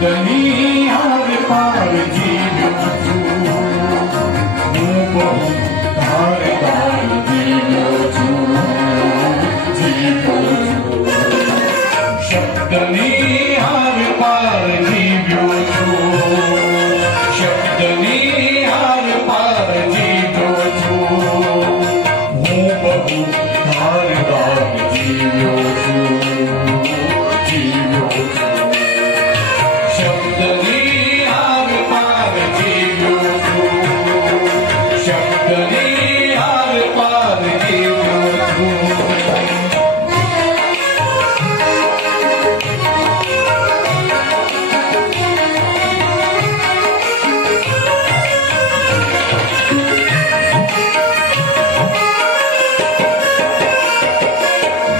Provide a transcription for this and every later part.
શબ્દની આર પાર જીવ્યો છું હું બહુ ધારદાર જીવ્યો છું શબ્દની આર પાર જીવ્યો છું શબ્દની આર પાર જીવ્યો છું હું બહુ ધારદાર જીવ્યો છું શબ્દની આર પાર જીવ્યો છું શબ્દની આર પાર જીવ્યો છું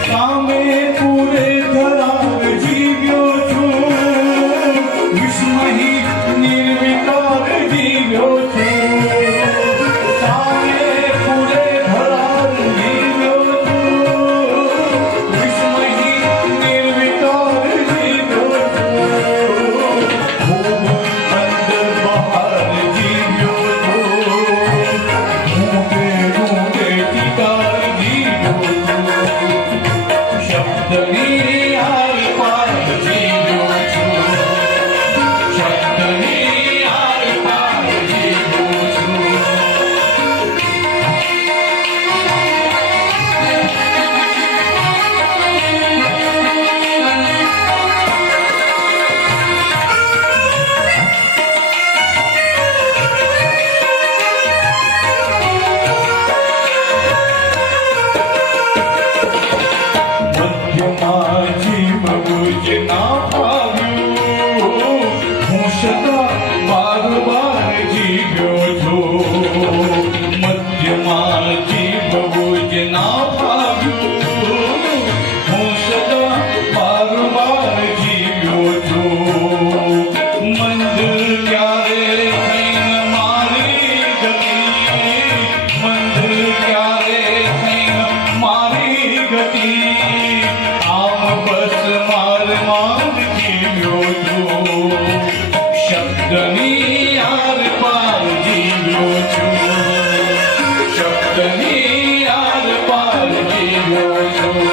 સામે પૂરે ધરાવ જીવ્યો છું વિસ્મહી નિર્વિકાર જીવ્યો છું સામે પૂરે ધરાવ જીવ્યો છું વિસ્મહી નિર્વિકાર જીવ્યો છું ખૂબ અંદર બહાર જીવ્યો છું ઊંડે ટીકાર જીવ્યો છું શબ્દની આર પાર જીવ્યો છું શબ્દની આર પાર જીવ્યો છું મધ્યમાં જીવવું જ ના ભાવ્યું હું છતાં બાર જીવ્યો છું મધ્યમાં જીવવું જ ના ભાવ્યું હું છતાં બાર જીવ્યો છું મંદ ક્યારે થઈને મારી ગતિ મંદ ક્યારે થઈને મારી ગતિ આમ બસ માર માંગ જીવ્યો છું શબ્દની આર પાર જીવ્યો છું શબ્દની આર પાર જીવ્યો છું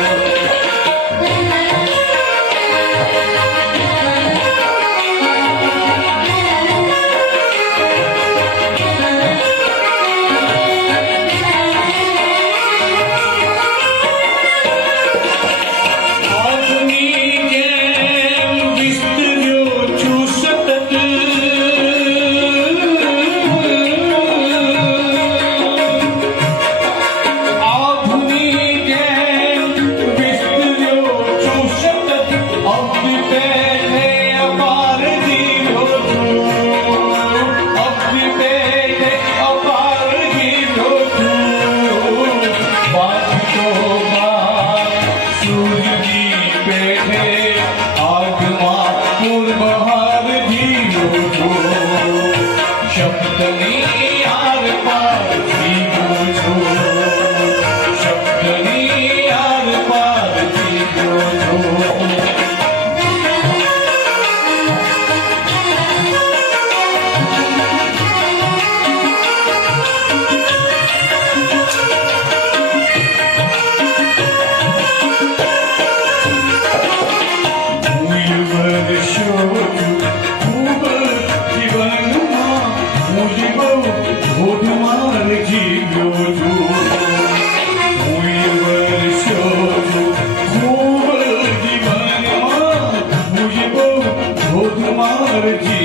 શબ્દની આર પાર જીવ્યો છું શબ્દની આર પાર જીવ્યો છું Marji